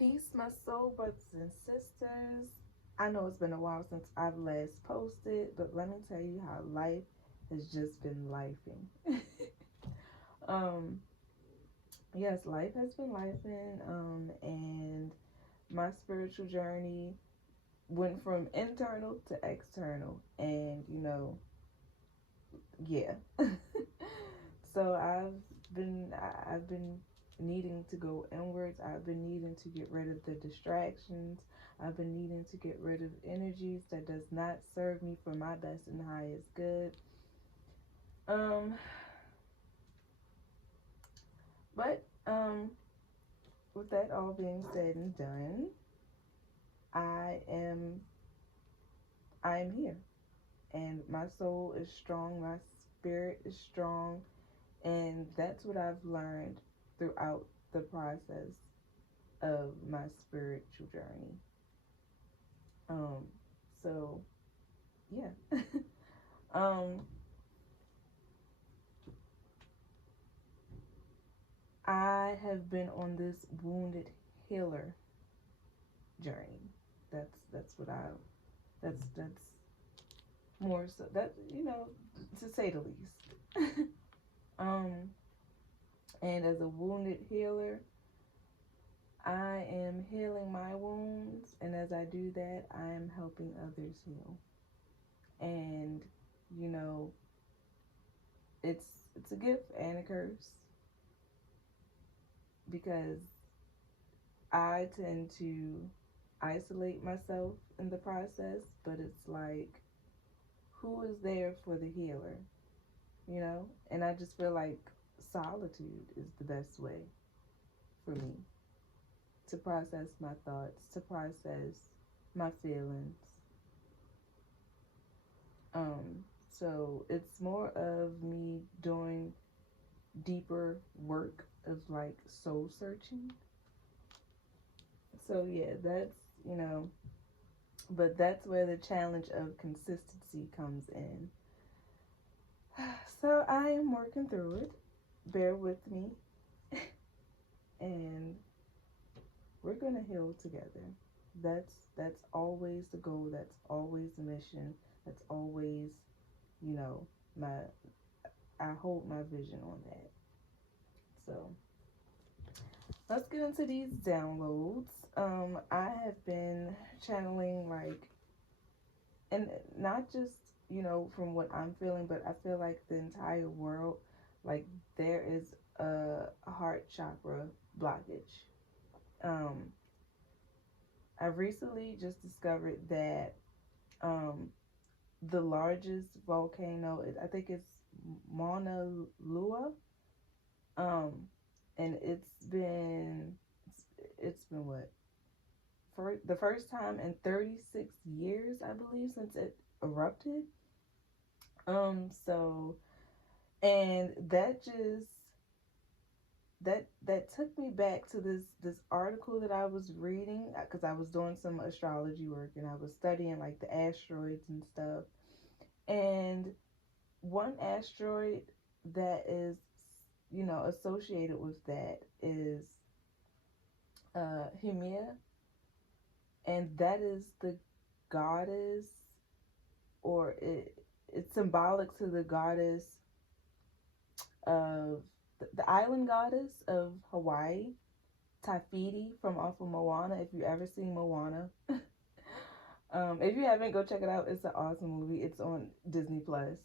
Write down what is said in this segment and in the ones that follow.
Peace, my soul brothers and sisters. I know it's been a while since I've last posted, but let me tell you how life has just been lifing. um, yes, life has been lifing, and my spiritual journey went from internal to external, and yeah. So I've been needing to go inwards. I've been needing to get rid of the distractions. I've been needing to get rid of energies that does not serve me for my best and highest good. Um, but with that all being said and done, I am I am here, and my soul is strong. My spirit is strong, and that's what I've learned throughout the process of my spiritual journey. Um, so yeah. um, I have been on this wounded healer journey. That's what I that's more so that to say the least. um, and as a wounded healer, I am healing my wounds, and as I do that, I am helping others heal. And you know, it's it's a gift and a curse because I tend to isolate myself in the process, but it's like, who is there for the healer, And I just feel like solitude is the best way for me to process my thoughts, to process my feelings. So it's more of me doing deeper work of like soul searching. So yeah, you know, but that's where the challenge of consistency comes in. So I am working through it. Bear with me. And we're gonna heal together. That's always the goal. That's always the mission. That's always, you know, my I hold my vision on that. So let's get into these downloads. I have been channeling and not just from what I'm feeling, but I feel like the entire world, like there is a heart chakra blockage. Um, I recently just discovered that um, the largest volcano, I think it's Mauna Loa, um, and it's been what, for the first time in 36 years, I believe, since it erupted. So, and that took me back to this article that I was reading because I was doing some astrology work and I was studying like the asteroids and stuff. And one asteroid that is, associated with that is Hemia, and that is the goddess, or it's symbolic to the goddess of the island goddess of Hawaii, Taifiti from off of Moana. If you ever seen Moana, if you haven't, go check it out. It's an awesome movie. It's on Disney Plus.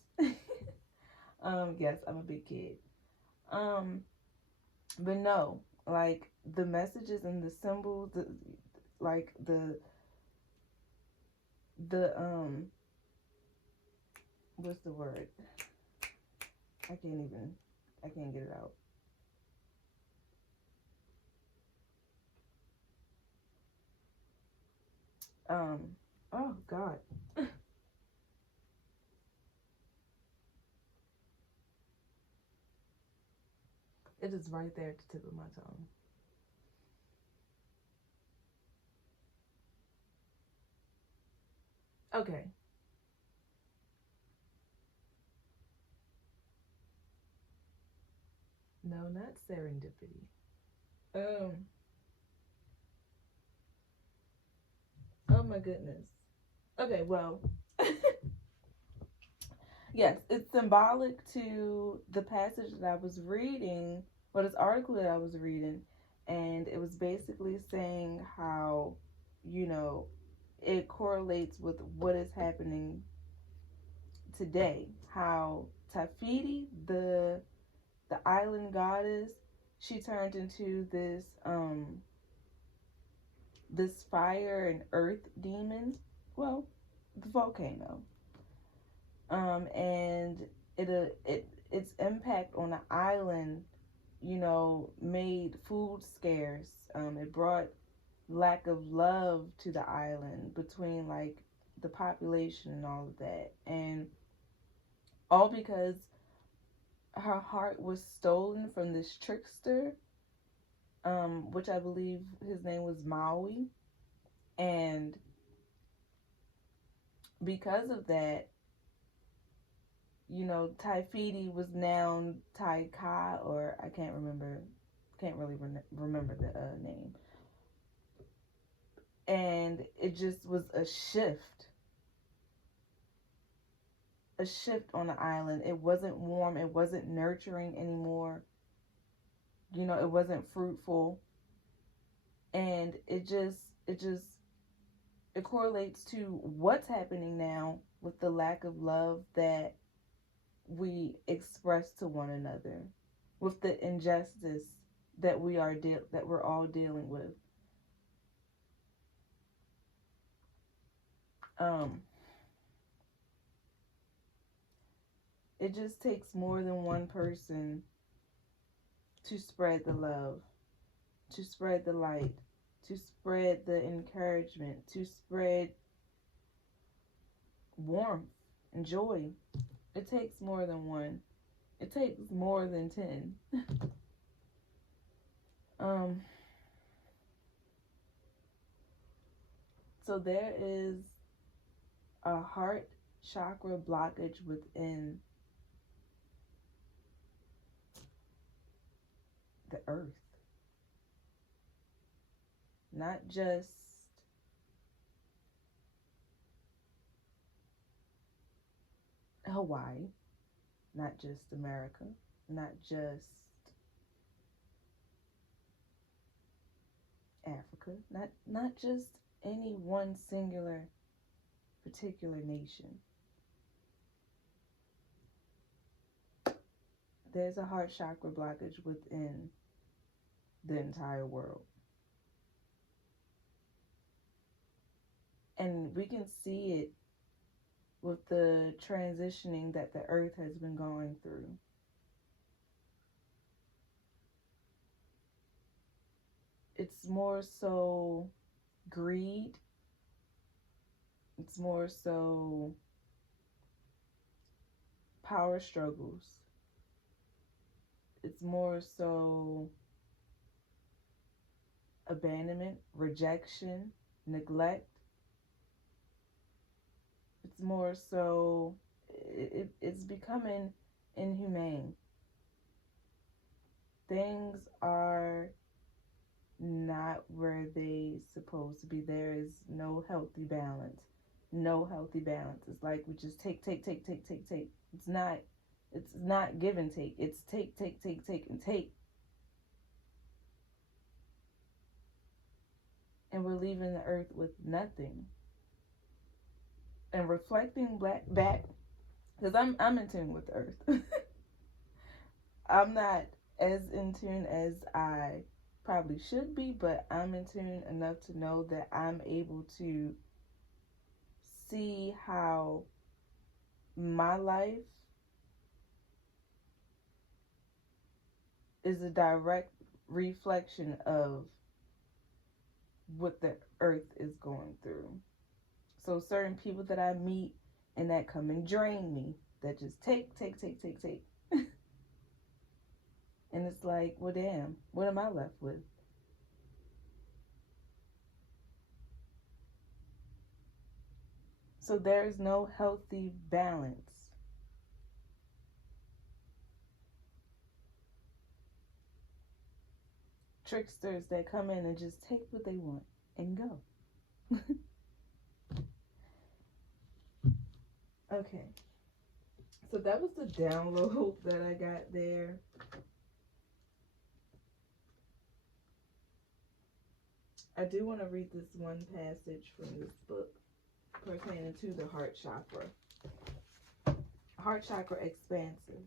Yes, I'm a big kid. Um, but no, like the messages and the symbols, like the what's the word? I can't even. I can't get it out. Um. Oh God. It is right there at the tip of my tongue. Okay. No, not serendipity. Um. my goodness. Okay, well, yes, it's symbolic to the passage that I was reading, or this article that I was reading, and it was basically saying how, you know, it correlates with what is happening today. How Tafiti, the island goddess, she turned into this fire and earth demon. Well, the volcano. And its impact on the island, made food scarce. It brought lack of love to the island between like the population and all of that, and all because her heart was stolen from this trickster, which I believe his name was Maui, and because of that, Taifiti was now Taika, or I can't really remember the name. And it just was a shift on the island. It wasn't warm, it wasn't nurturing anymore. It wasn't fruitful. And it correlates to what's happening now with the lack of love that we express to one another, with the injustice that we're all dealing with. It just takes more than one person to spread the love, to spread the light, to spread the encouragement, to spread warmth and joy. It takes more than one. It takes more than 10. So there is a heart chakra blockage within the earth. Not just Hawaii, not just America, not just Africa, not just any one singular particular nation. There's a heart chakra blockage within the entire world. And we can see it with the transitioning that the earth has been going through. It's more so greed. It's more so power struggles. It's more so abandonment, rejection, neglect. It's more so, it's becoming inhumane. Things are not where they supposed to be. There is no healthy balance. No healthy balance. It's like we just take. It's not give and take. It's take, and take. And we're leaving the earth with nothing. And reflecting back, because I'm in tune with the earth. I'm not as in tune as I probably should be, but I'm in tune enough to know that I'm able to see how my life is a direct reflection of what the earth is going through. So certain people that I meet and that come and drain me, that just take. And it's like, well, damn, what am I left with? So there's no healthy balance. Tricksters that come in and just take what they want and go. Okay. So that was the download that I got there. I do want to read this one passage from this book pertaining to the heart chakra. Heart chakra expansive.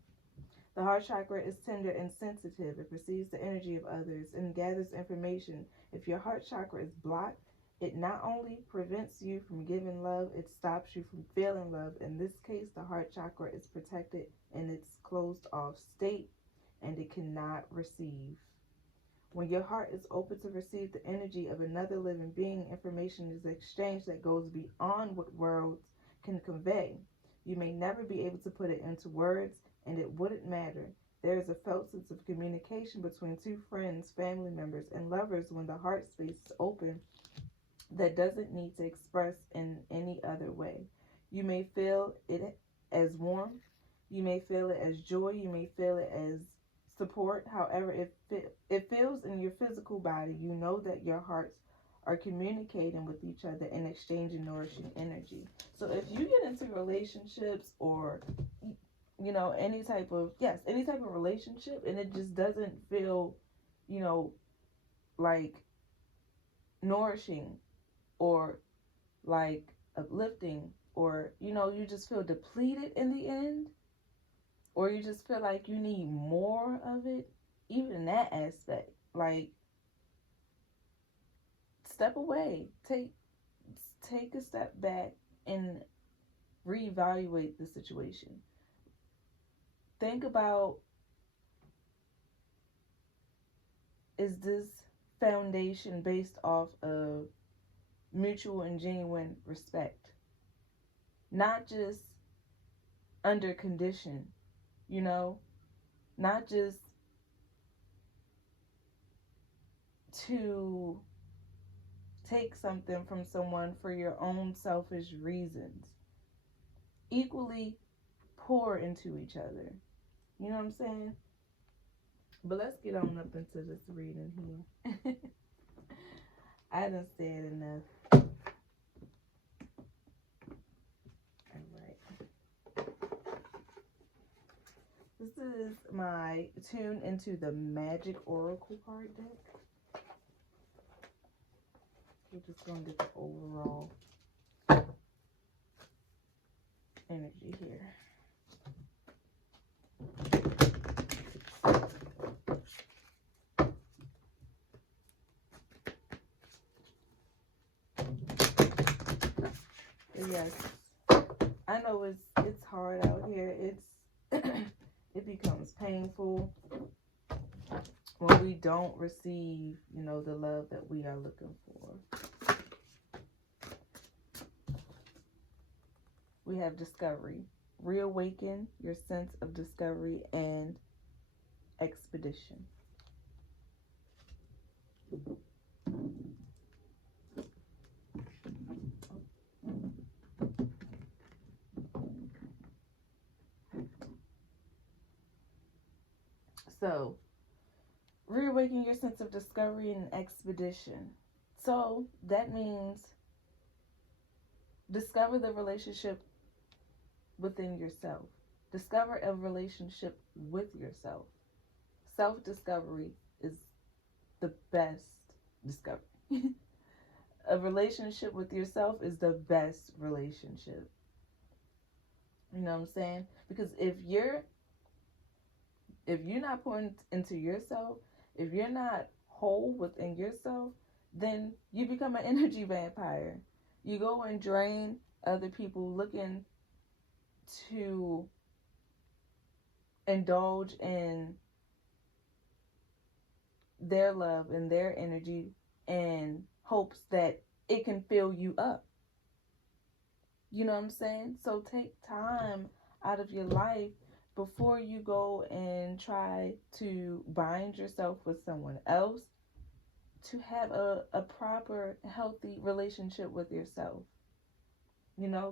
The heart chakra is tender and sensitive. It perceives the energy of others and gathers information. If your heart chakra is blocked, it not only prevents you from giving love, it stops you from feeling love. In this case, the heart chakra is protected in its closed off state and it cannot receive. When your heart is open to receive the energy of another living being, information is exchanged that goes beyond what words can convey. You may never be able to put it into words, and it wouldn't matter. There is a felt sense of communication between two friends, family members, and lovers when the heart space is open that doesn't need to express in any other way. You may feel it as warmth, you may feel it as joy, you may feel it as support. However, it feels in your physical body. You know that your hearts are communicating with each other and exchanging nourishing energy. So if you get into relationships or any type of relationship and it just doesn't feel, you know, like nourishing or like uplifting, or you just feel depleted in the end, or you just feel like you need more of it, even in that aspect, like step away, take a step back and reevaluate the situation. Think about, is this foundation based off of mutual and genuine respect, not just under condition, not just to take something from someone for your own selfish reasons. Equally pour into each other. You know what I'm saying? But let's get on up into this reading here. I done said enough. Alright. This is my Tune into the Magic Oracle card deck. We're just going to get the overall energy here. Yes, I know it's hard out here. It becomes painful when we don't receive, the love that we are looking for. We have discovery. Reawaken your sense of discovery and expedition. So, reawaken your sense of discovery and expedition. So, that means discover the relationship within yourself. Discover a relationship with yourself. Self-discovery is the best discovery. A relationship with yourself is the best relationship. You know what I'm saying? Because if you're not pouring into yourself, if you're not whole within yourself, then you become an energy vampire. You go and drain other people looking to indulge in their love and their energy in hopes that it can fill you up. You know what I'm saying? So take time out of your life before you go and try to bind yourself with someone else, to have a proper, healthy relationship with yourself.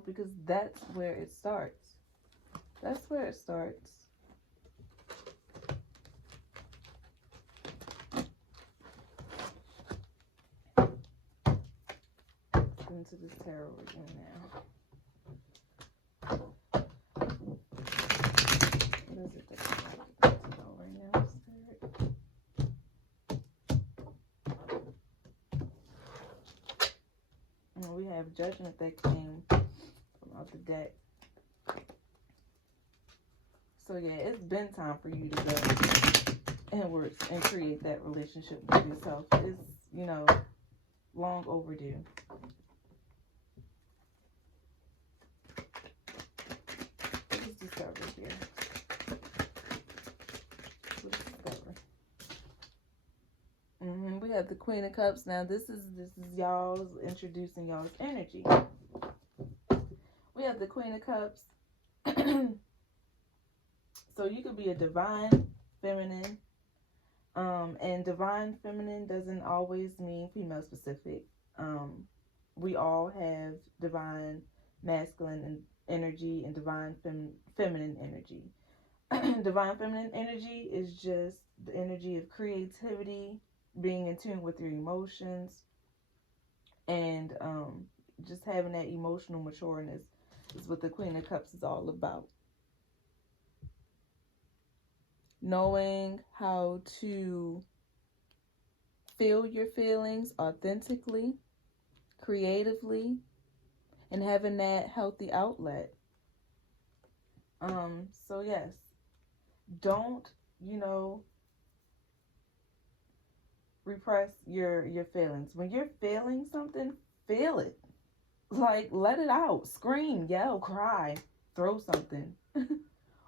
Because that's where it starts. That's where it starts. Into this tarot again now. of Judgment that came from out the deck. So yeah, it's been time for you to go inwards and create that relationship with yourself. It's, you know, long overdue. Let's discover here. Let's discover. We have the Queen of Cups. Now this is y'all's introducing y'all's energy. We have the Queen of Cups. So you could be a divine feminine. And divine feminine doesn't always mean female specific. We all have divine masculine energy and divine feminine energy. Divine feminine energy is just the energy of creativity, being in tune with your emotions, and just having that emotional matureness is what the Queen of Cups is all about. Knowing how to feel your feelings authentically, creatively, and having that healthy outlet. So yes, don't, you know, repress your feelings. When you're feeling something, feel it. Like, let it out. Scream, yell, cry, throw something.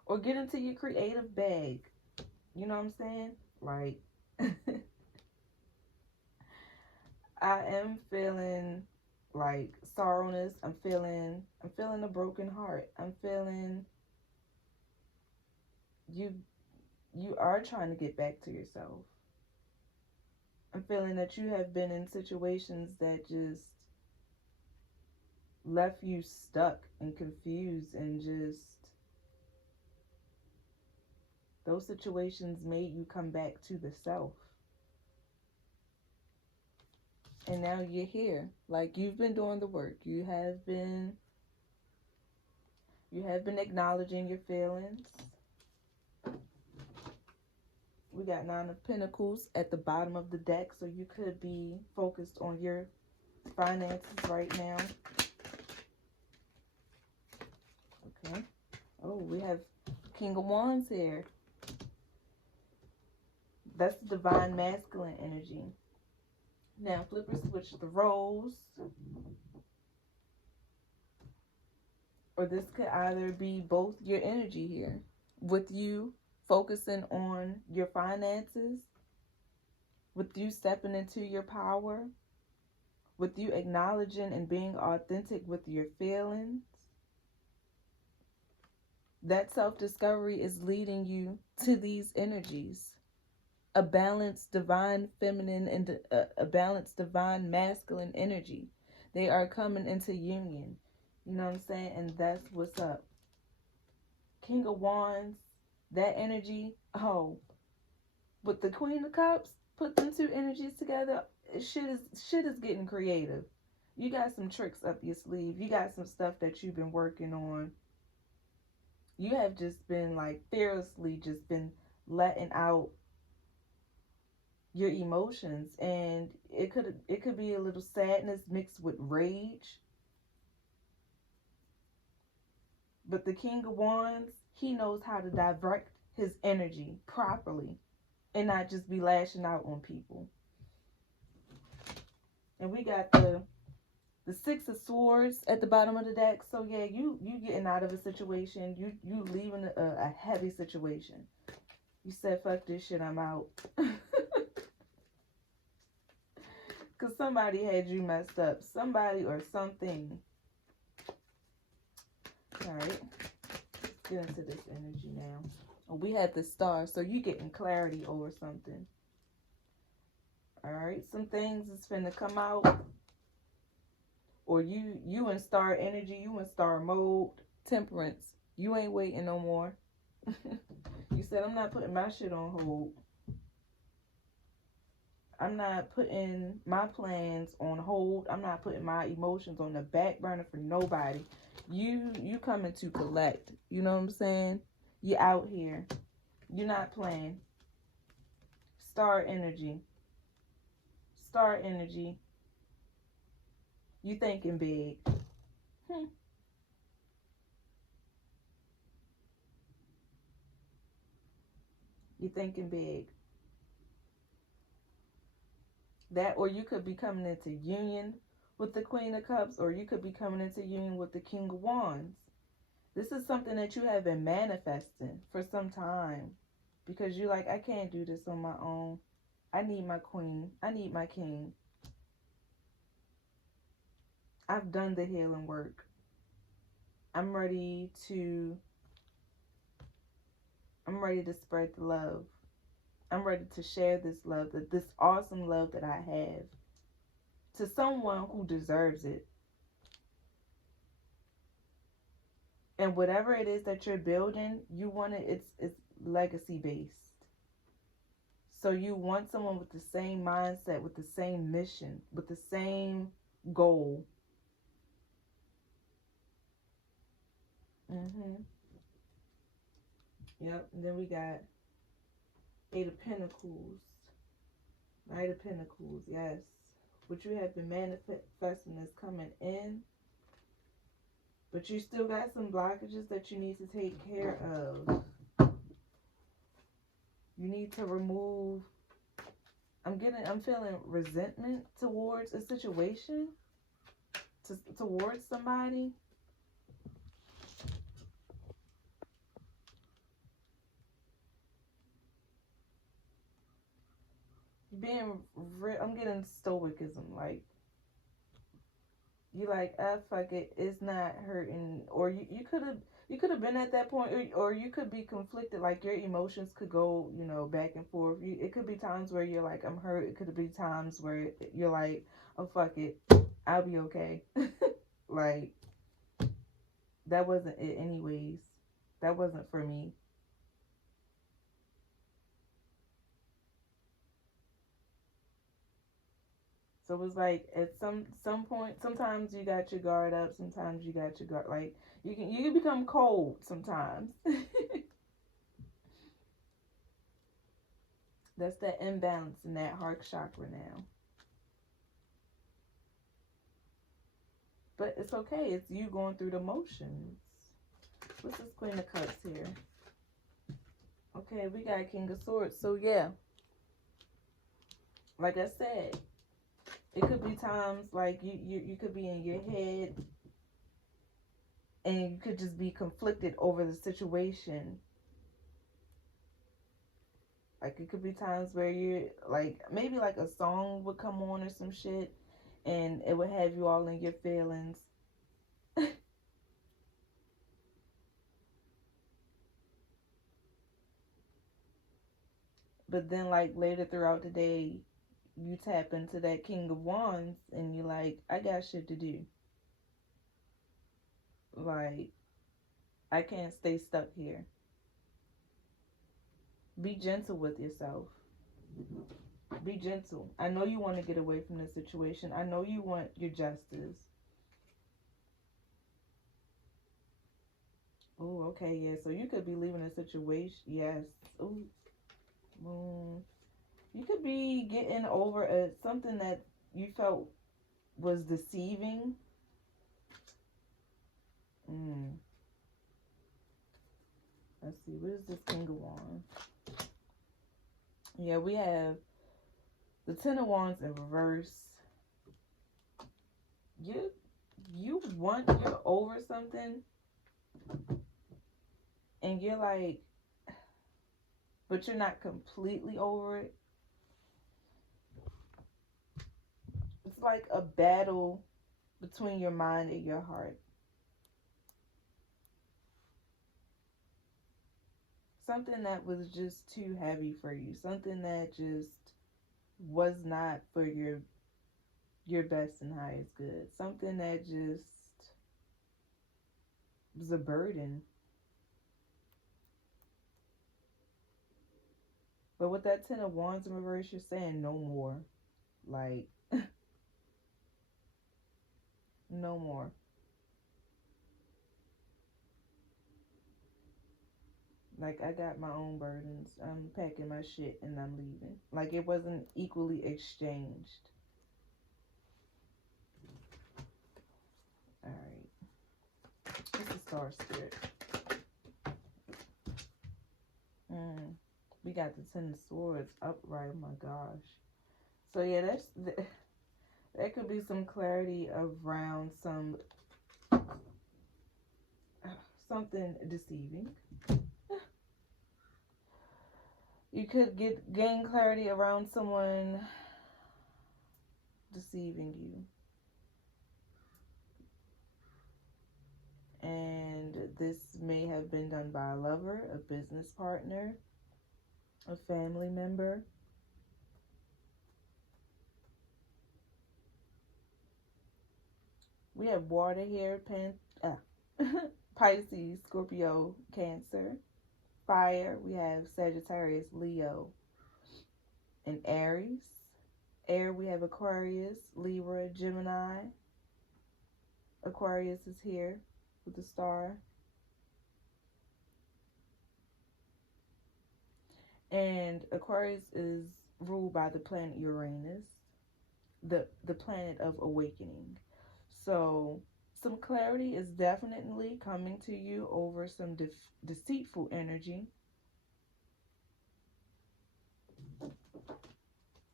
Or get into your creative bag. You know what I'm saying? Like, I am feeling like sorrowness. I'm feeling a broken heart. I'm feeling you are trying to get back to yourself. I'm feeling that you have been in situations that just left you stuck and confused, and just those situations made you come back to the self. And now you're here. Like, you've been doing the work. You have been acknowledging your feelings. We got 9 of Pentacles at the bottom of the deck, so you could be focused on your finances right now. Okay. Oh, we have King of Wands here. That's the divine masculine energy. Now, flip or switch the roles. Or this could either be both your energy here, with you focusing on your finances, with you stepping into your power, with you acknowledging and being authentic with your feelings. That self-discovery is leading you to these energies. A balanced divine feminine and a balanced divine masculine energy. They are coming into union. You know what I'm saying? And that's what's up. King of Wands, that energy, oh, with the Queen of Cups, put them two energies together, shit is getting creative. You got some tricks up your sleeve. You got some stuff that you've been working on. You have just been like fearlessly just been letting out your emotions, and it could be a little sadness mixed with rage. But the King of Wands, he knows how to direct his energy properly and not just be lashing out on people. And we got the 6 of Swords at the bottom of the deck. So yeah, you getting out of a situation. You leaving a heavy situation. You said, fuck this shit, I'm out. Because somebody had you messed up. Somebody or something. Alright. Let's get into this energy now. Oh, we had the Star. So you getting clarity over something. Alright. Some things is finna come out. Or you in Star energy. You in Star mode. Temperance. You ain't waiting no more. You said, I'm not putting my shit on hold. I'm not putting my plans on hold. I'm not putting my emotions on the back burner for nobody. You coming to collect. You know what I'm saying? You out here. You're not playing. Star energy. Star energy. You thinking big. Hmm. You thinking big. That, or you could be coming into union with the Queen of Cups, or you could be coming into union with the King of Wands. This is something that you have been manifesting for some time, because you're like, I can't do this on my own. I need my queen. I need my king. I've done the healing work. I'm ready to I'm ready to spread the love. I'm ready to share this love, this awesome love that I have, to someone who deserves it. And whatever it is that you're building, you want it, it's legacy based. So you want someone with the same mindset, with the same mission, with the same goal. Mhm. Yep. And then we got Eight of Pentacles. Knight of Pentacles. Yes. What you have been manifesting is coming in, but you still got some blockages that you need to take care of. You need to remove. I'm feeling resentment towards a situation, towards somebody. I'm getting stoicism. Like, you like, ah, fuck it, it's not hurting. Or you could have been at that point, or you could be conflicted. Like, your emotions could go, back and forth. It could be times where you're like, I'm hurt. It could be times where you're like, oh, fuck it, I'll be okay. Like, that wasn't it anyways. That wasn't for me. So it was like, at some point, sometimes you got your guard up, sometimes you got your guard, like, you can become cold sometimes. That's that imbalance in that heart chakra now. But it's okay. It's you going through the motions. What's this Queen of Cups here? Okay, we got King of Swords. So yeah, like I said, it could be times like you could be in your head and you could just be conflicted over the situation. Like, it could be times where you're like, maybe like a song would come on or some shit, and it would have you all in your feelings. But then, like, later throughout the day, you tap into that King of Wands and you're like, I got shit to do. Like, I can't stay stuck here. Be gentle with yourself. Be gentle. I know you want to get away from this situation. I know you want your justice. Oh, okay, yeah. So you could be leaving a situation. Yes. Oh, you could be getting over something that you felt was deceiving. Mm. Let's see. What is this King of Wands? Yeah, we have the Ten of Wands in reverse. You're over something, and you're like, but you're not completely over it. It's like a battle between your mind and your heart. Something that was just too heavy for you. Something that just was not for your best and highest good. Something that just was a burden. But with that Ten of Wands in reverse, you're saying no more. Like, no more. Like, I got my own burdens. I'm packing my shit and I'm leaving. Like, it wasn't equally exchanged. Star Spirit. We got the Ten of Swords upright. Oh my gosh. So yeah, that could be some clarity around something deceiving. You could gain clarity around someone deceiving you. And this may have been done by a lover, a business partner, a family member. We have water here, Pisces, Scorpio, Cancer. Fire, we have Sagittarius, Leo, and Aries. Air, we have Aquarius, Libra, Gemini. Aquarius is here with the star. And Aquarius is ruled by the planet Uranus, the planet of awakening. So some clarity is definitely coming to you over some deceitful energy.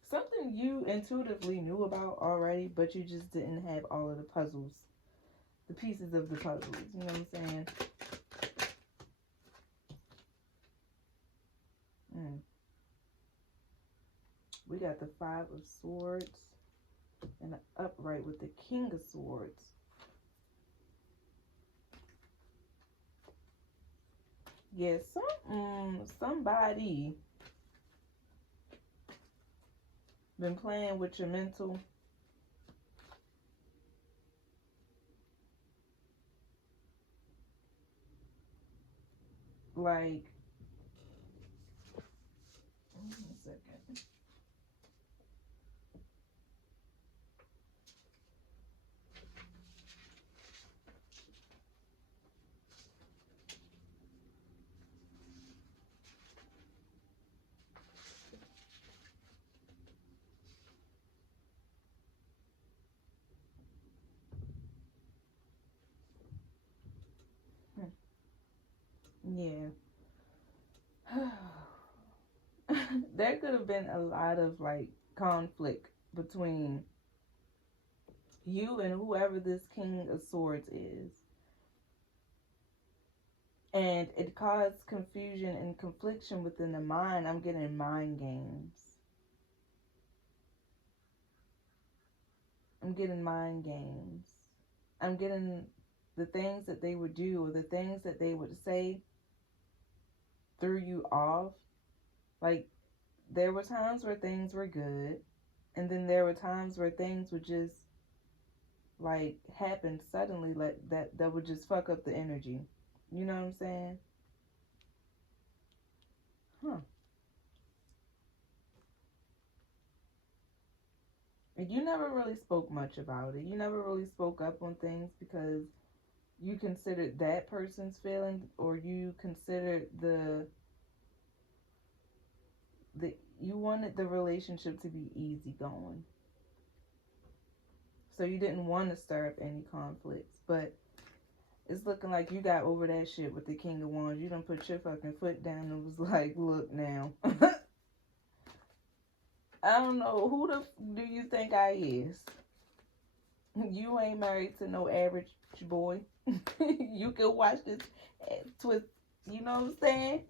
Something you intuitively knew about already, but you just didn't have all of the puzzles, the pieces of the puzzles. You know what I'm saying? We got the Five of Swords and the upright with the King of Swords. Yeah, somebody been playing with your mental. Like, hold on a second. Yeah. There could have been a lot of like conflict between you and whoever this King of Swords is. And it caused confusion and confliction within the mind. I'm getting mind games. I'm getting mind games. I'm getting the things that they would do or the things that they would say threw you off. Like, there were times where things were good, and then there were times where things would just like happen suddenly, like that would just fuck up the energy. You know what I'm saying? Huh. And you never really spoke much about it. You never really spoke up on things because you considered that person's feeling, or you considered you wanted the relationship to be easygoing. So you didn't want to stir up any conflicts. But it's looking like you got over that shit with the King of Wands. You done put your fucking foot down and was like, look now. I don't know. Who the do you think I is? You ain't married to no average boy. You can watch this twist. You know what I'm saying?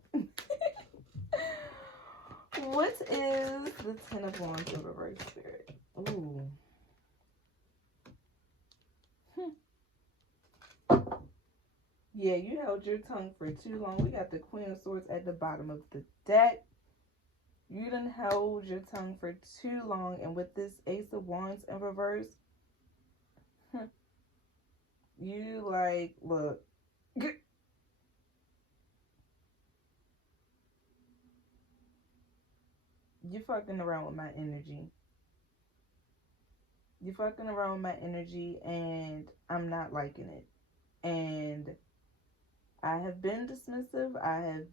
What is the Ten of Wands in reverse, Spirit? Ooh. Yeah, you held your tongue for too long. We got the Queen of Swords at the bottom of the deck. You done held your tongue for too long. And with this Ace of Wands in reverse, you like, look. You're fucking around with my energy. You're fucking around with my energy, and I'm not liking it. And I have been dismissive. I've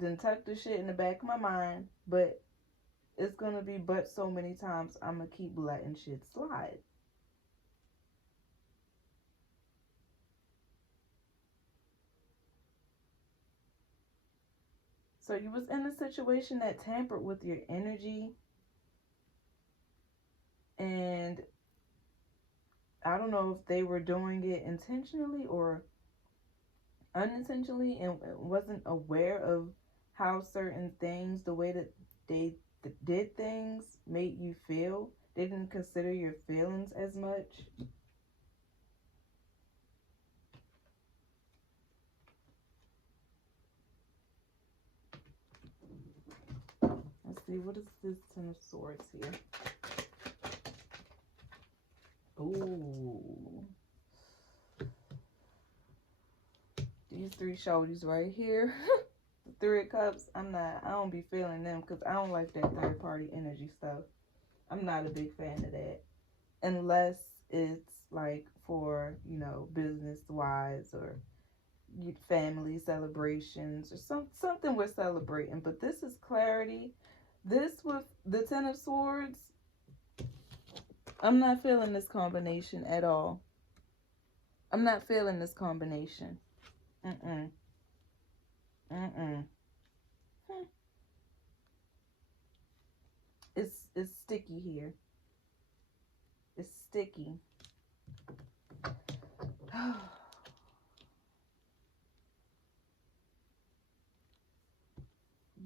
done tucked the shit in the back of my mind, but it's gonna be but so many times I'm gonna keep letting shit slide. So you was in a situation that tampered with your energy, and I don't know if they were doing it intentionally or unintentionally and wasn't aware of how certain things, the way that they did things, made you feel. They didn't consider your feelings as much. Let's see, what is this Ten of Swords here? Ooh. These three shoulders right here. The Three of Cups, I don't be feeling them because I don't like that third party energy stuff. I'm not a big fan of that. Unless it's like for, business wise or family celebrations or something we're celebrating. But this is clarity. This with the Ten of Swords, I'm not feeling this combination at all. I'm not feeling this combination. Mm-mm. Mm-mm. It's sticky here. It's sticky.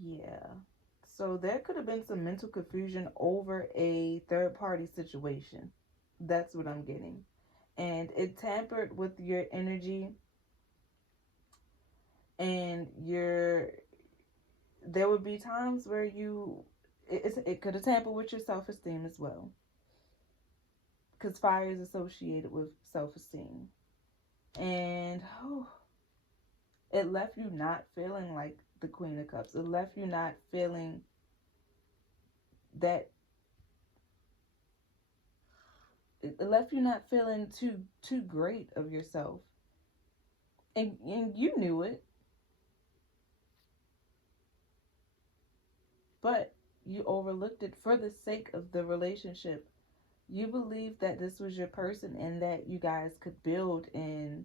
Yeah. So there could have been some mental confusion over a third party situation. That's what I'm getting. And it tampered with your energy and there would be times where it could have tampered with your self-esteem as well. Because fire is associated with self-esteem. And it left you not feeling like the Queen of Cups. It left you not feeling that it left you not feeling too great of yourself. And you knew it, but you overlooked it for the sake of the relationship. You believed that this was your person and that you guys could build and,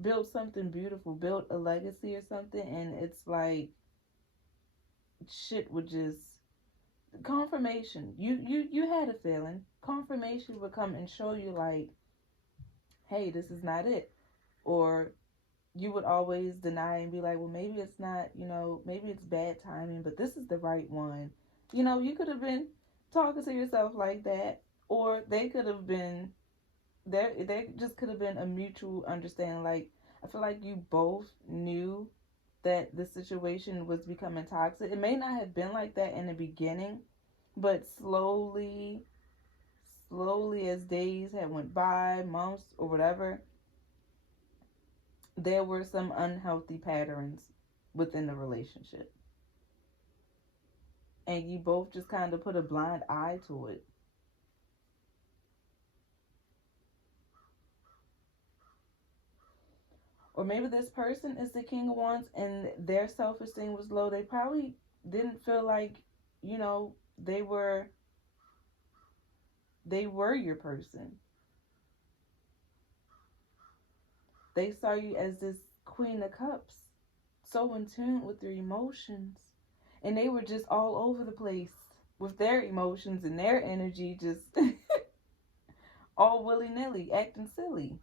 build something beautiful, build a legacy or something. And it's like shit would just confirmation. You had a feeling. Confirmation would come and show you like, hey, this is not it. Or you would always deny and be like, well, maybe it's not, maybe it's bad timing, but this is the right one. You could have been talking to yourself like that, or they could have been there just could have been a mutual understanding. Like, I feel like you both knew that the situation was becoming toxic. It may not have been like that in the beginning, but slowly as days had went by, months or whatever, there were some unhealthy patterns within the relationship. And you both just kind of put a blind eye to it. Or maybe this person is the King of Wands and their self-esteem was low. They probably didn't feel like, they were your person. They saw you as this Queen of Cups, so in tune with their emotions. And they were just all over the place with their emotions and their energy, just all willy-nilly, acting silly.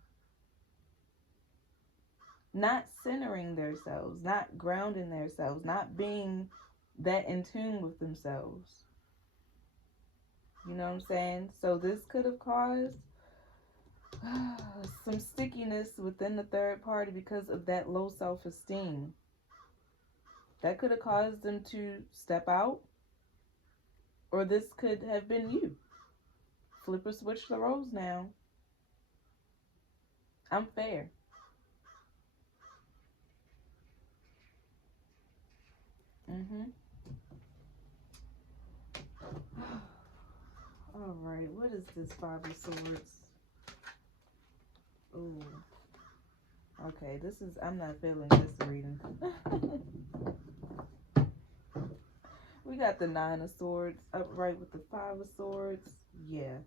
Not centering themselves, not grounding themselves, not being that in tune with themselves. You know what I'm saying? So this could have caused some stickiness within the third party because of that low self-esteem. That could have caused them to step out, or this could have been you. Flip or switch the roles now. I'm fair. Mm-hmm. All right, what is this Five of Swords? Ooh. Okay, I'm not feeling this reading. We got the Nine of Swords upright with the Five of Swords. Yeah.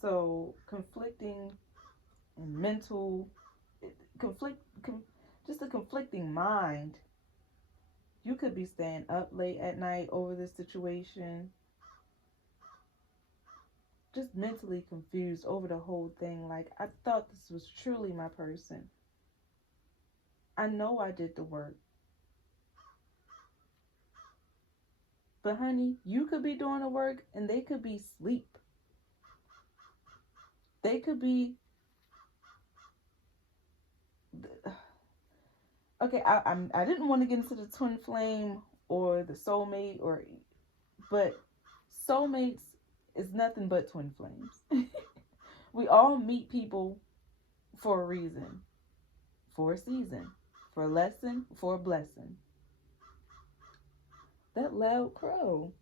So conflicting and mental conflict. just a conflicting mind. You could be staying up late at night over this situation, just mentally confused over the whole thing. Like, I thought this was truly my person. I know I did the work. But honey, you could be doing the work and they could be asleep. They could be okay. I didn't want to get into the twin flame or the soulmate, but soulmates is nothing but twin flames. We all meet people for a reason, for a season, for a lesson, for a blessing. That loud crow.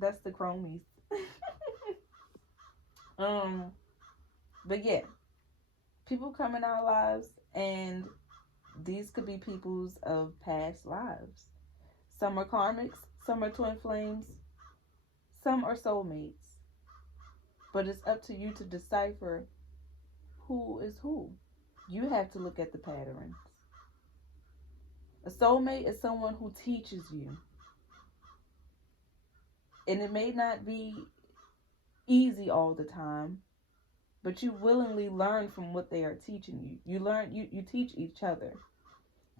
That's the chromies. But yeah, people come in our lives, and these could be people's of past lives. Some are karmics, some are twin flames, some are soulmates. But it's up to you to decipher who is who. You have to look at the patterns. A soulmate is someone who teaches you. And it may not be easy all the time, but you willingly learn from what they are teaching you. You teach each other.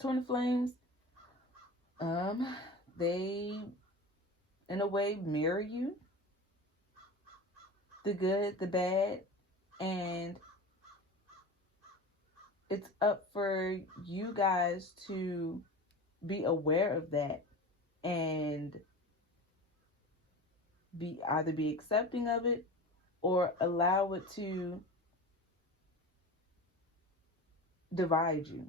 Twin flames, they in a way mirror you. The good, the bad, and it's up for you guys to be aware of that and be accepting of it or allow it to divide you.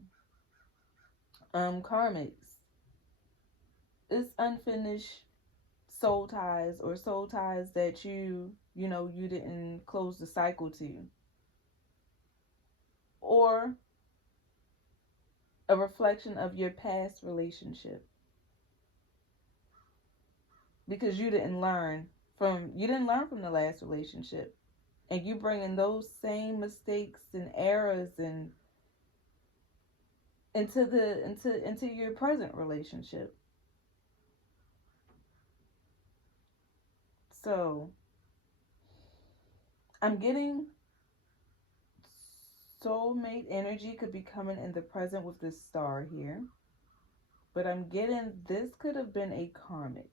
Karmics, it's unfinished soul ties or soul ties that you didn't close the cycle to, or a reflection of your past relationship because you didn't learn from the last relationship, and you bring in those same mistakes and errors and into your present relationship. So I'm getting soulmate energy could be coming in the present with this star here, but I'm getting this could have been a karmic.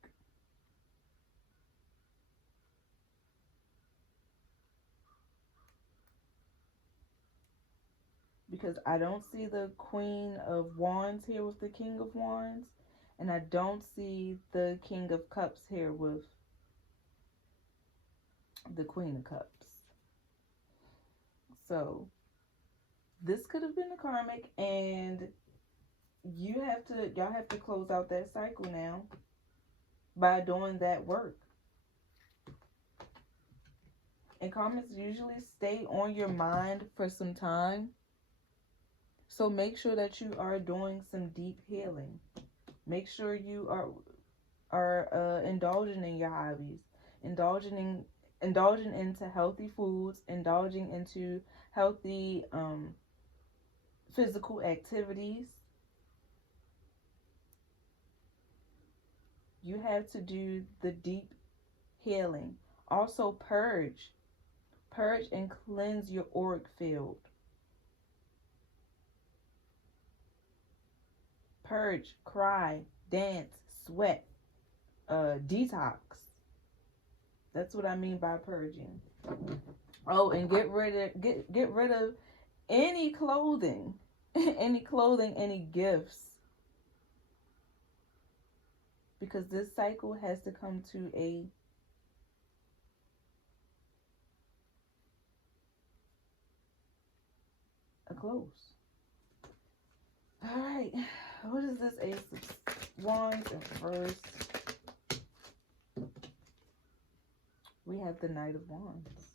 Because I don't see the Queen of Wands here with the King of Wands, and I don't see the King of Cups here with the Queen of Cups. So this could have been a karmic, and y'all have to close out that cycle now by doing that work. And karmics usually stay on your mind for some time. So make sure that you are doing some deep healing. Make sure you are indulging in your hobbies, indulging into healthy foods, indulging into healthy physical activities. You have to do the deep healing. Also purge and cleanse your auric field. Purge, cry, dance, sweat, detox. That's what I mean by purging. Oh, and get rid of any clothing, any gifts, because this cycle has to come to a close. All right, what is this Ace of Wands in first? We have the Knight of Wands.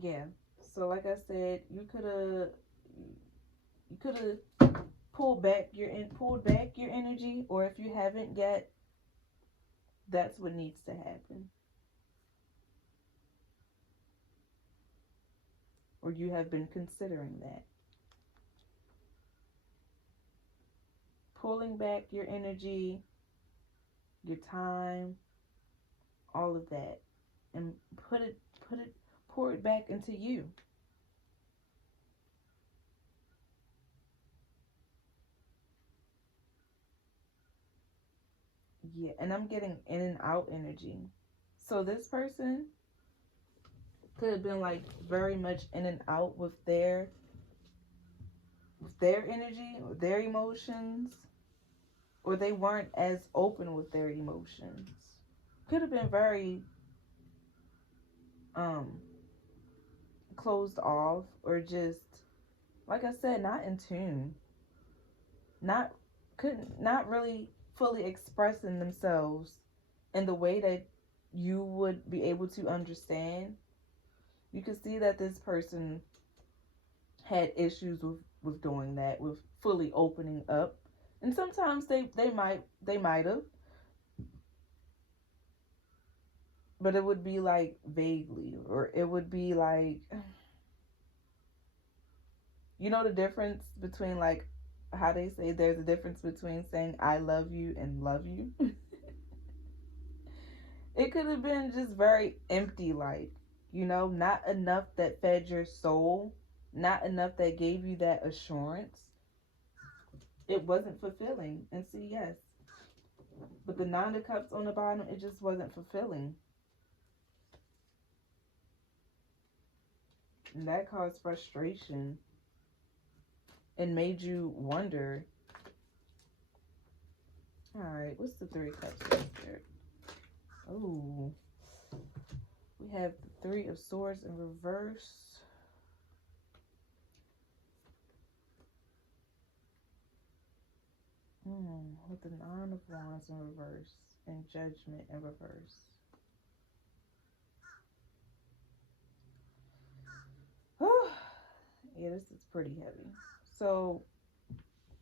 Yeah. So like I said, you could have pulled back your energy, or if you haven't yet, that's what needs to happen. or you have been considering that. Pulling back your energy, your time, all of that, and pour it back into you. Yeah, and I'm getting in and out energy. So this person could have been like very much in and out with their energy or their emotions, or they weren't as open with their emotions. Could have been very um closed off, or just, like I said, not in tune, not couldn't not really fully expressing themselves in the way that you would be able to understand. You can see that this person had issues with doing that, with fully opening up. And sometimes they might have, but it would be like vaguely, or it would be like, you know, the difference between, like, how they say there's a difference between saying I love you and love you. It could have been just very empty, like, not enough that fed your soul, not enough that gave you that assurance. It wasn't fulfilling. And see, yes, but the Nine of Cups on the bottom, it just wasn't fulfilling. And that caused frustration and made you wonder. Alright, what's the Three of Cups right there? Oh, we have the Three of Swords in reverse. With the Nine of Wands in reverse and Judgment in reverse. Yeah, this is pretty heavy. So,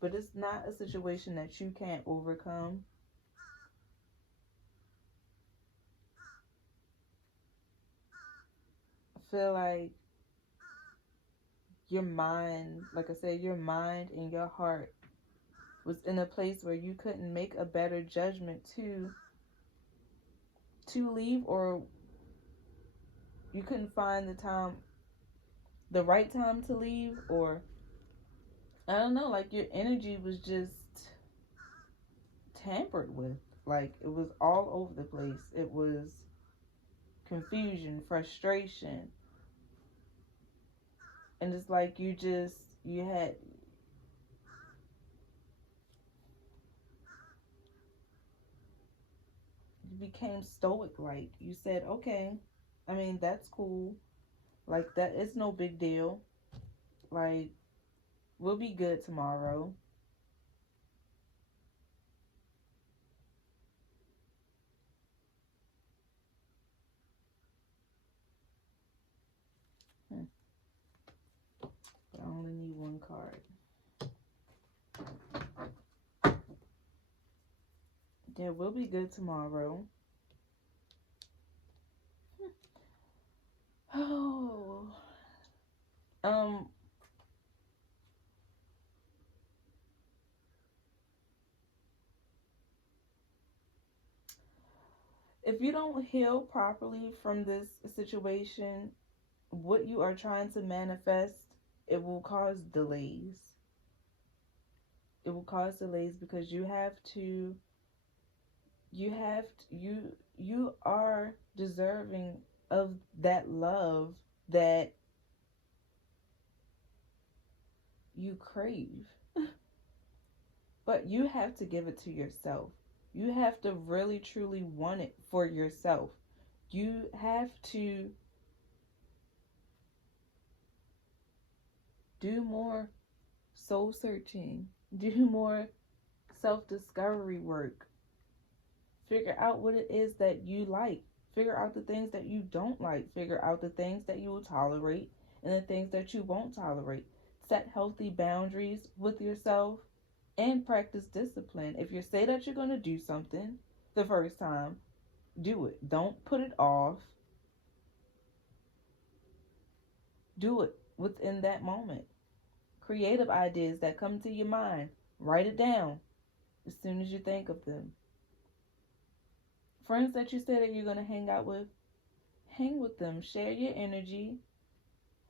but it's not a situation that you can't overcome. I feel like your mind, like I said, your mind and your heart was in a place where you couldn't make a better judgment to leave, or you couldn't find the right time to leave, or I don't know, like your energy was just tampered with. Like it was all over the place. It was confusion, frustration. And it's like you became stoic. Like you said, okay, I mean, that's cool. Like that, it's no big deal. Like, we'll be good tomorrow. But I only need one card. Yeah, we'll be good tomorrow. Oh. Um, if you don't heal properly from this situation, what you are trying to manifest, it will cause delays. It will cause delays because you are deserving of that love that you crave. But you have to give it to yourself. You have to really truly want it for yourself. You have to do more soul searching, do more self discovery work. Figure out what it is that you like. Figure out the things that you don't like. Figure out the things that you will tolerate and the things that you won't tolerate. Set healthy boundaries with yourself and practice discipline. If you say that you're going to do something the first time, do it. Don't put it off. Do it. within that moment. Creative ideas that come to your mind, write it down as soon as you think of them. Friends that you say that you're going to hang out with, hang with them. Share your energy,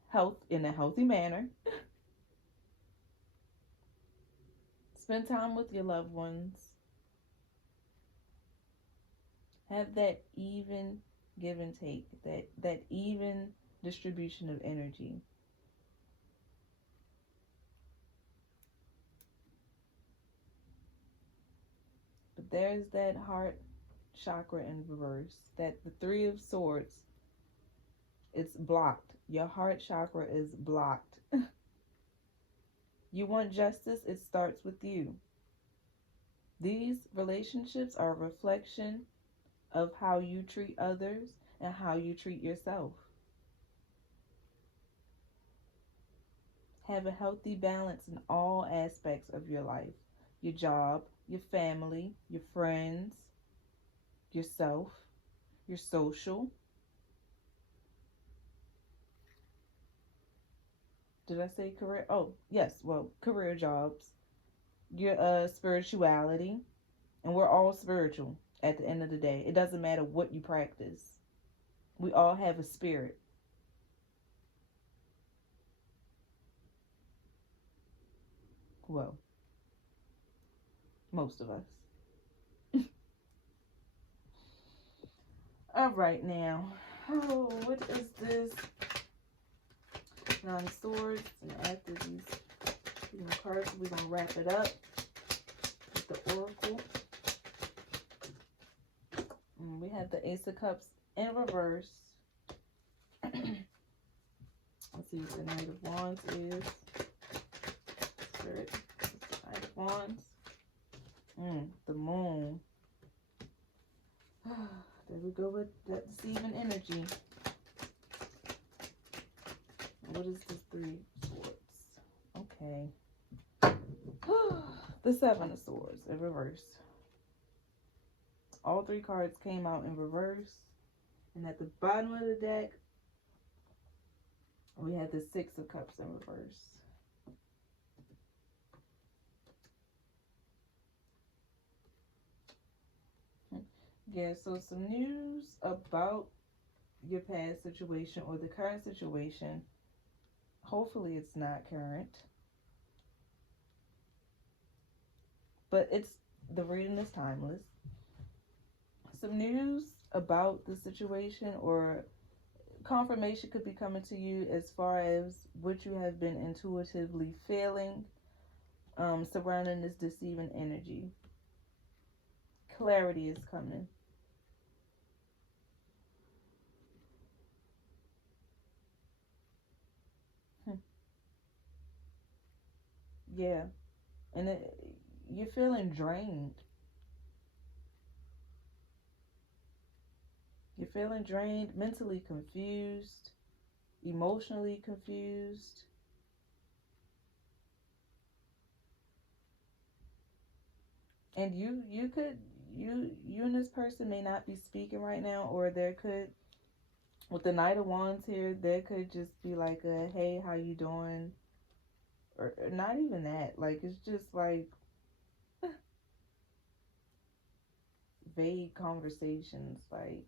health in a healthy manner. Spend time with your loved ones. Have that even give and take, that even distribution of energy. But there's that heart chakra in reverse. That the Three of Swords, it's blocked. Your heart chakra is blocked. You want justice, it starts with you. These relationships are a reflection of how you treat others and how you treat yourself. Have a healthy balance in all aspects of your life: your job, your family, your friends, yourself, your social. Did I say career? Oh, yes, well, career, jobs, your spirituality. And we're all spiritual at the end of the day. It doesn't matter what you practice. We all have a spirit. Well, most of us. All right, now. Oh, what is this? Nine of Swords. And after these cards, we're going to wrap it up with the Oracle. And we have the Ace of Cups in reverse. Let's see what the Knight of Wands is. Spirit. The Knight of Wands. The Moon. There we go with that deceiving energy. What is this Three of Swords? Okay. The Seven of Swords in reverse. All three cards came out in reverse. And at the bottom of the deck, we had the Six of Cups in reverse. Yeah, so some news about your past situation or the current situation. Hopefully it's not current. But the reading is timeless. Some news about the situation or confirmation could be coming to you as far as what you have been intuitively feeling surrounding this deceiving energy. Clarity is coming. Yeah, and you're feeling drained. You're feeling drained, mentally confused, emotionally confused. And you and this person may not be speaking right now, or there could, with the Knight of Wands here, there could just be like a, hey, how you doing? Or not even that. Like, it's just like vague conversations. Like,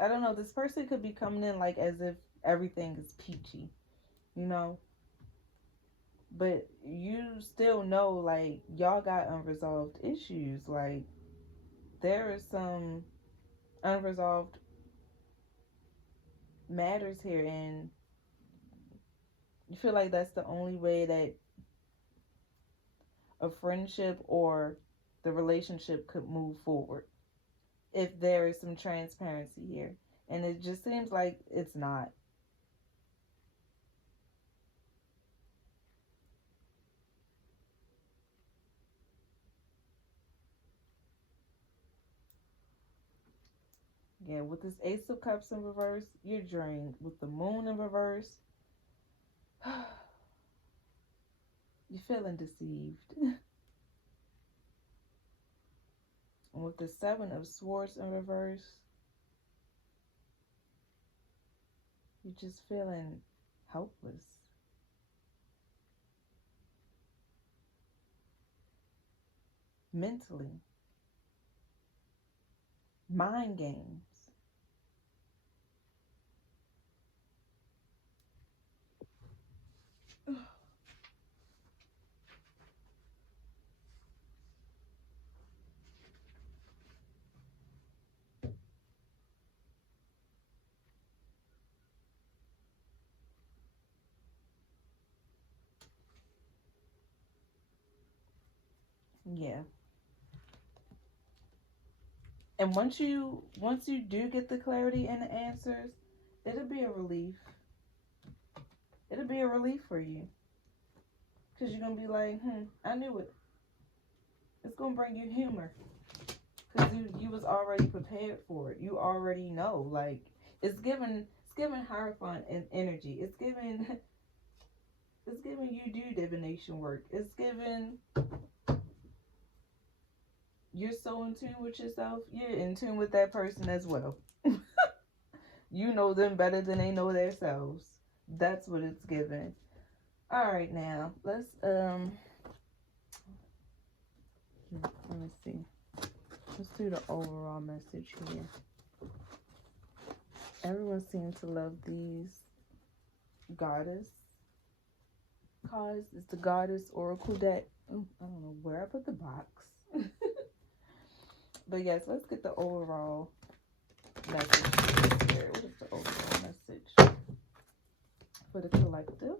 I don't know, this person could be coming in like as if everything is peachy, you know? But you still know, like, y'all got unresolved issues. Like, there is some unresolved matters here, and you feel like that's the only way that a friendship or the relationship could move forward, if there is some transparency here. And it just seems like it's not. Yeah, with this Ace of Cups in reverse, you're drained. With the Moon in reverse, you're feeling deceived. And with the Seven of Swords in reverse, you're just feeling helpless. mentally, mind games. Yeah. And once you do get the clarity and the answers, it'll be a relief. It'll be a relief for you. Because you're going to be like, I knew it. It's going to bring you humor. Because you was already prepared for it. You already know. Like, it's given Hierophant and energy. It's giving you do divination work. It's giving you're so in tune with yourself. You're in tune with that person as well. You know them better than they know themselves. That's what it's giving. All right, now let me see. Let's do the overall message here. Everyone seems to love these goddess cards. It's the goddess oracle deck. I don't know where I put the box. But yes, let's get the overall message here. What is the overall message for the collective?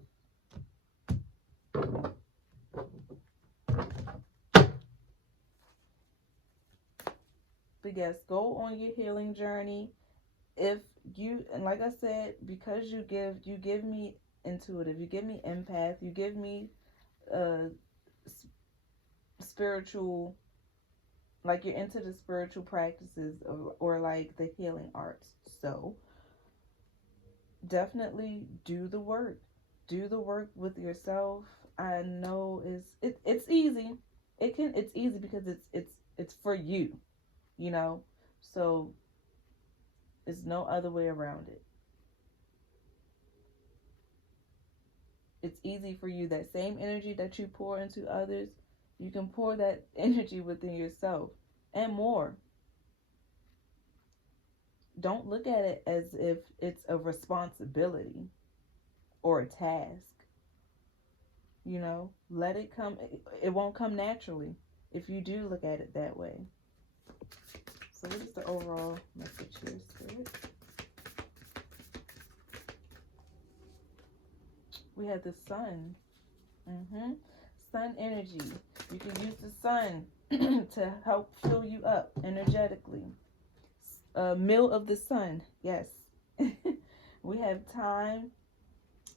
But yes, go on your healing journey. If you, and like I said, because you give me intuitive, you give me empath, you give me uh spiritual, like you're into the spiritual practices or like the healing arts. So definitely do the work. Do the work with yourself. I know it's easy. It's easy because it's for you, you know. So there's no other way around it. It's easy for you. That same energy that you pour into others, you can pour that energy within yourself and more. Don't look at it as if it's a responsibility or a task. You know, let it come. It won't come naturally if you do look at it that way. So what is the overall message here, Spirit? We have the sun. Sun energy. You can use the sun to help fill you up energetically. Meal of the sun. Yes. We have time.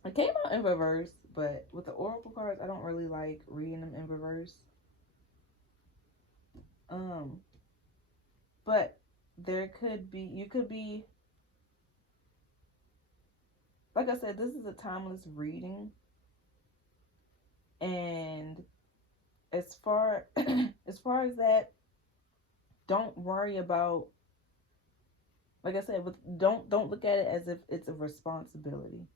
It came out in reverse, but with the oracle cards, I don't really like reading them in reverse. But you could be, like I said, this is a timeless reading. And as far as that, don't worry about, like I said, don't look at it as if it's a responsibility.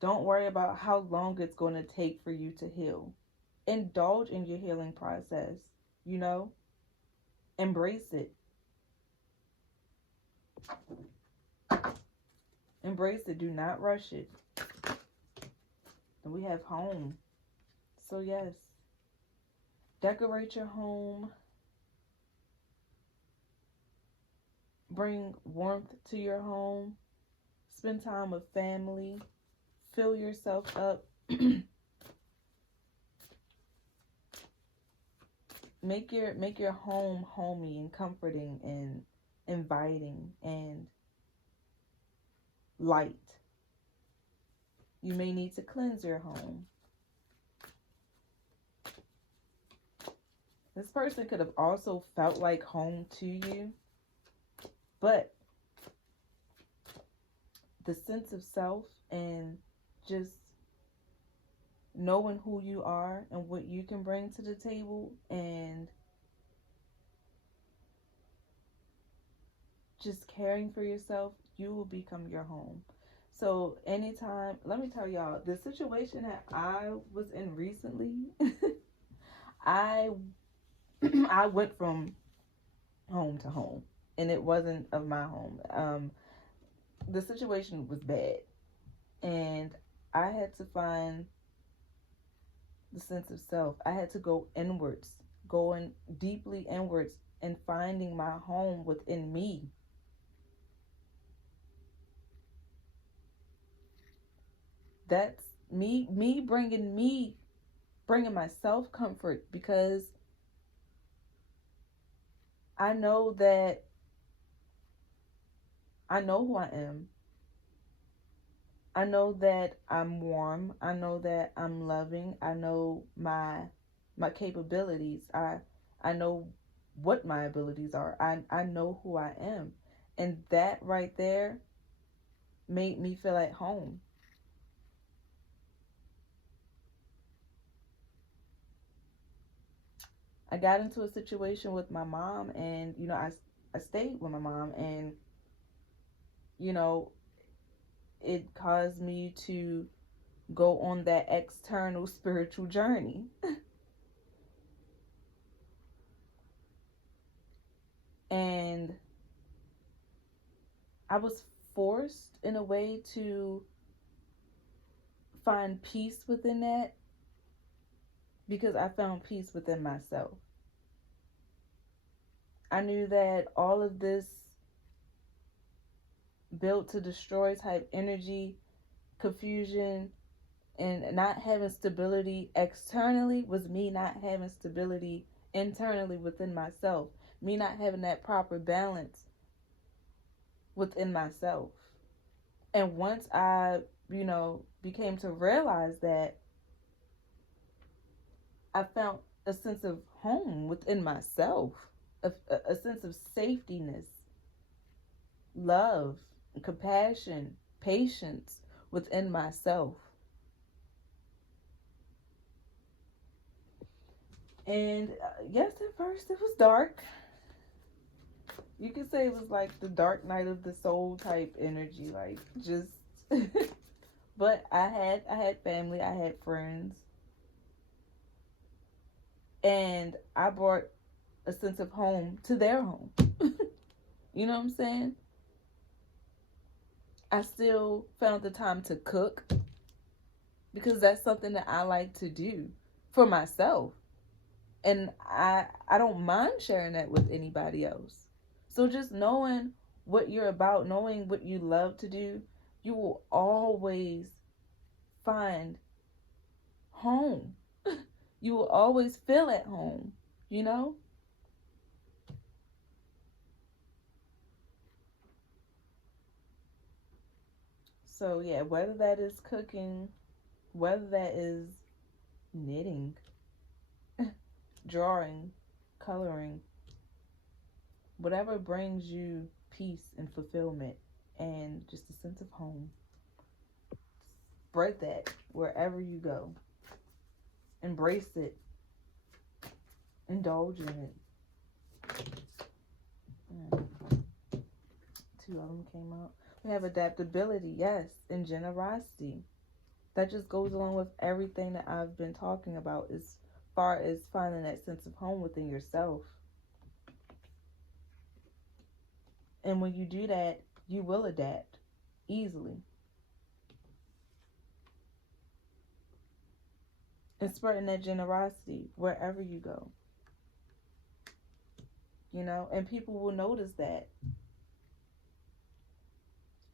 Don't worry about how long it's going to take for you to heal. Indulge in your healing process, you know? Embrace it. Embrace it. Do not rush it. And we have home. So yes, decorate your home. Bring warmth to your home. Spend time with family. Fill yourself up. Make your home homey and comforting and inviting and light. You may need to cleanse your home. This person could have also felt like home to you, but the sense of self and just knowing who you are and what you can bring to the table and just caring for yourself, you will become your home. So anytime, let me tell y'all, the situation that I was in recently, I I went from home to home, and it wasn't of my home. The situation was bad, and I had to find the sense of self. I had to go inwards, going deeply inwards, and finding my home within me. That's bringing myself comfort, because I know that I know who I am. I know that I'm warm. I know that I'm loving. I know my capabilities. I know what my abilities are. I know who I am. And that right there made me feel at home. I got into a situation with my mom, and I stayed with my mom, and you know it caused me to go on that external spiritual journey. And I was forced in a way to find peace within that, because I found peace within myself. I knew that all of this built to destroy type energy, confusion, and not having stability externally was me not having stability internally within myself, me not having that proper balance within myself. And once I, became to realize that, I found a sense of home within myself, a sense of safetyness, love, compassion, patience within myself. And yes, at first it was dark. You could say it was like the dark night of the soul type energy, like just. But I had family, I had friends, and I brought a sense of home to their home. You know what I'm saying? I still found the time to cook, because that's something that I like to do for myself. And I don't mind sharing that with anybody else. So just knowing what you're about, knowing what you love to do, you will always find home. You will always feel at home, you know? So yeah, whether that is cooking, whether that is knitting, drawing, coloring, whatever brings you peace and fulfillment and just a sense of home, spread that wherever you go. Embrace it. Indulge in it. Mm. Two of them came out. We have adaptability, yes, and generosity. That just goes along with everything that I've been talking about as far as finding that sense of home within yourself. And when you do that, you will adapt easily. And spreading that generosity wherever you go. And people will notice that.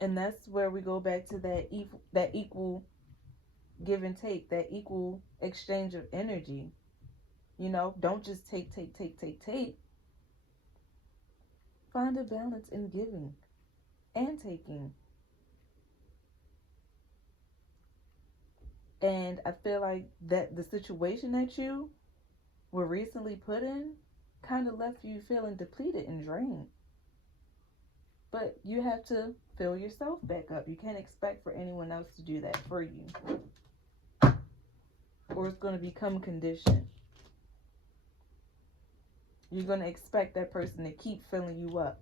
And that's where we go back to that equal give and take, that equal exchange of energy. Don't just take, take, take, take, take. Find a balance in giving and taking. And I feel like that the situation that you were recently put in kind of left you feeling depleted and drained. But you have to fill yourself back up. You can't expect for anyone else to do that for you, or it's going to become conditioned. You're going to expect that person to keep filling you up.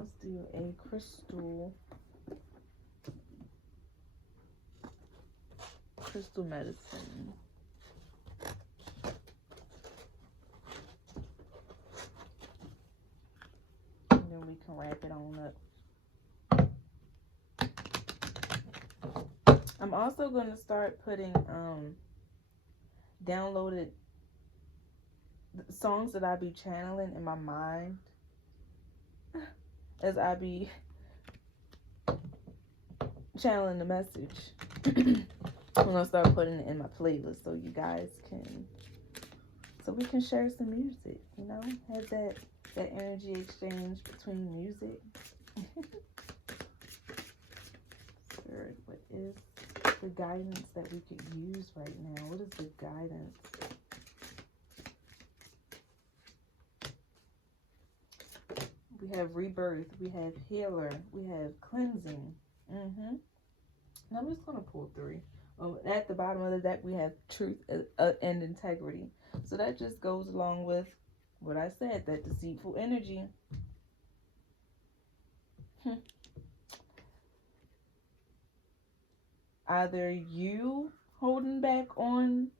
Let's do a crystal medicine. And then we can wrap it on up. I'm also going to start putting downloaded songs that I be channeling in my mind as I be channeling the message. I'm gonna start putting it in my playlist so you guys can, so we can share some music, you know, have that energy exchange between music. Spirit, what is the guidance that we could use right now? What is the guidance? We have rebirth, we have healer, we have cleansing. Now I'm just gonna pull 3. At the bottom of the deck, we have truth and integrity. So that just goes along with what I said, that deceitful energy. Either you holding back on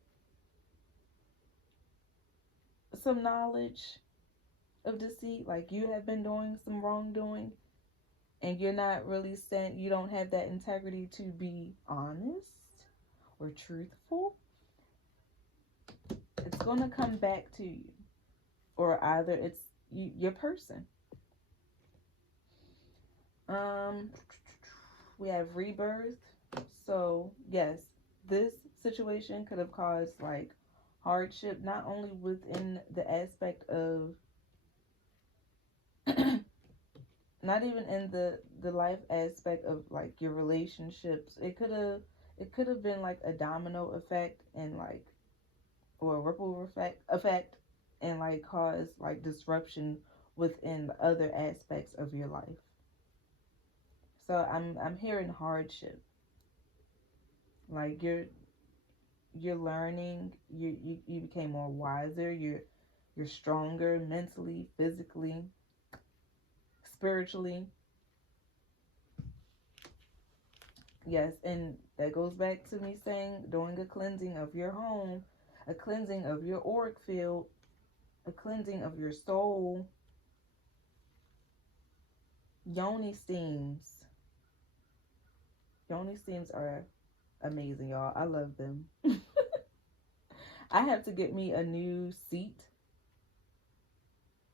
some knowledge of deceit, like you have been doing some wrongdoing, and you're not really saying, you don't have that integrity to be honest or truthful, it's going to come back to you. Or either it's your person. We have rebirth. So yes, this situation could have caused like hardship, not only within the aspect of not even in the life aspect of like your relationships. It could have been like a domino effect, and like, or a ripple effect and like cause like disruption within the other aspects of your life. So I'm hearing hardship. Like you're learning, you became more wiser, you're stronger mentally, physically, spiritually. Yes, and that goes back to me saying doing a cleansing of your home, a cleansing of your auric field, a cleansing of your soul. Yoni steams. Yoni steams are amazing, y'all. I love them. I have to get me a new seat.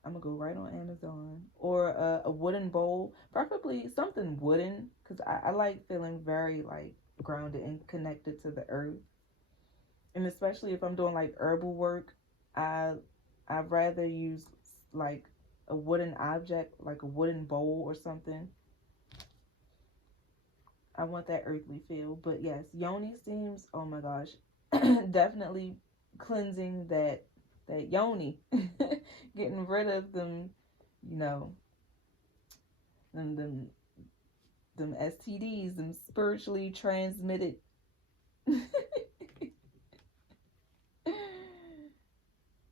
I'm gonna go right on Amazon, or a wooden bowl, preferably something wooden, because I like feeling very like grounded and connected to the earth. And especially if I'm doing like herbal work, I'd rather use like a wooden object, like a wooden bowl or something. I want that earthly feel. But yes, yoni steams, oh my gosh, definitely cleansing that yoni, getting rid of them, you know, them STDs, them spiritually transmitted.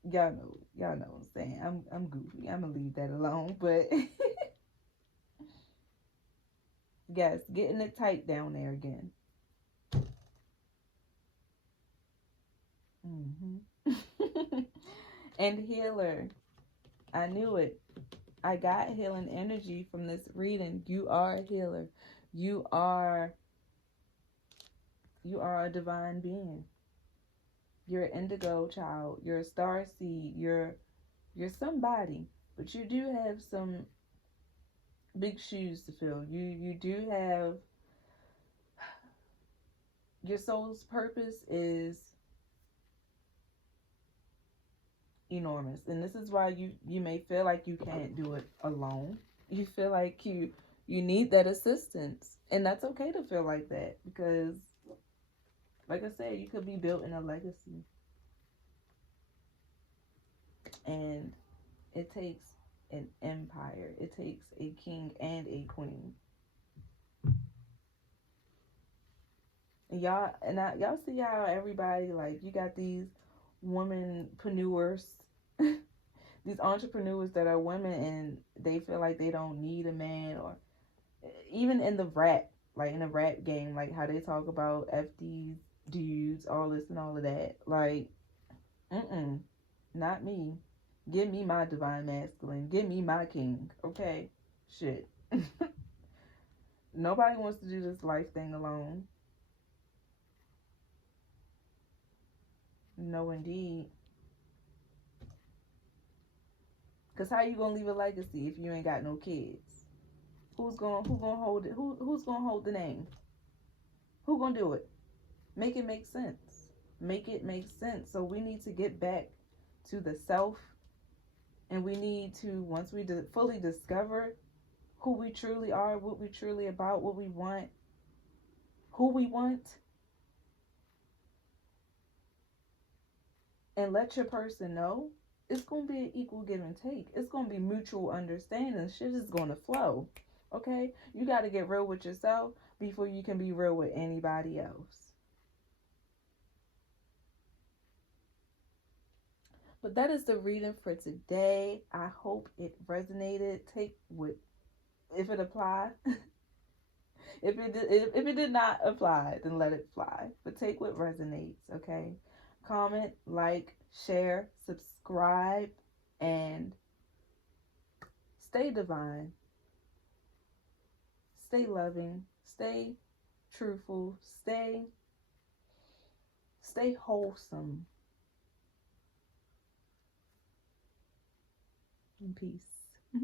Y'all know what I'm saying. I'm goofy. I'm gonna leave that alone, but yes, getting it tight down there again. And healer, I knew it. I got healing energy from this reading. You are a healer. You are a divine being. You're an indigo child. You're a star seed. You're somebody. But you do have some big shoes to fill. You do have, your soul's purpose is enormous, and this is why you may feel like you can't do it alone. You feel like you need that assistance, and that's okay to feel like that, because like I said, you could be building a legacy, and it takes an empire. It takes a king and a queen. And y'all see how everybody, like, you got these womanpreneurs these entrepreneurs that are women and they feel like they don't need a man, or even in the rap, like in the rap game, like how they talk about FDs, dudes, all this and all of that. Like, not me. Give me my divine masculine. Give me my king. Okay? Shit. Nobody wants to do this life thing alone. No, indeed. Cause how you gonna leave a legacy if you ain't got no kids? Who gonna hold it? Who's gonna hold the name? Who gonna do it? Make it make sense. Make it make sense. So we need to get back to the self, and we need to, once we fully discover who we truly are, what we truly about, what we want, who we want, and let your person know, it's going to be an equal give and take. It's going to be mutual understanding. Shit is going to flow. Okay? You got to get real with yourself before you can be real with anybody else. But that is the reading for today. I hope it resonated. Take what, if it applied. If it did not apply, then let it fly. But take what resonates, okay? Comment, like, share, subscribe, and stay divine. Stay loving. Stay truthful. Stay wholesome. In peace.